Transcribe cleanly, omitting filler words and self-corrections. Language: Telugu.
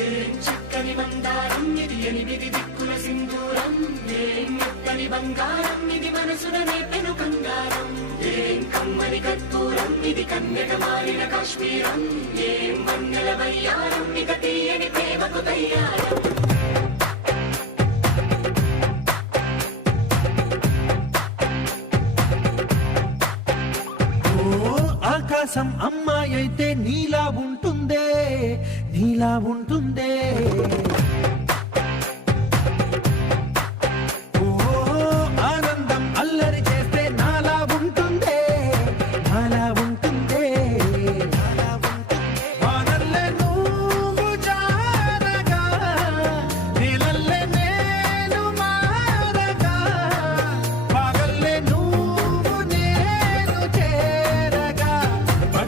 ఏం చక్కని మందారం ఇది ఎనిమిది దిక్కుల సింధూరం ఏం మెత్తని బంగారం ఇది మనసున నేపెను కంగారం ఏం కమ్మని కర్పూరం ఇది కన్యక మారిన కాశ్మీరం ఏం మంగళ వయ్యారం ఇక తీయని ప్రేమకు తయ్యారం ఆకాశం అమ్మాయి అయితే నీలా ఉంటుందే నీలా ఉంటుందే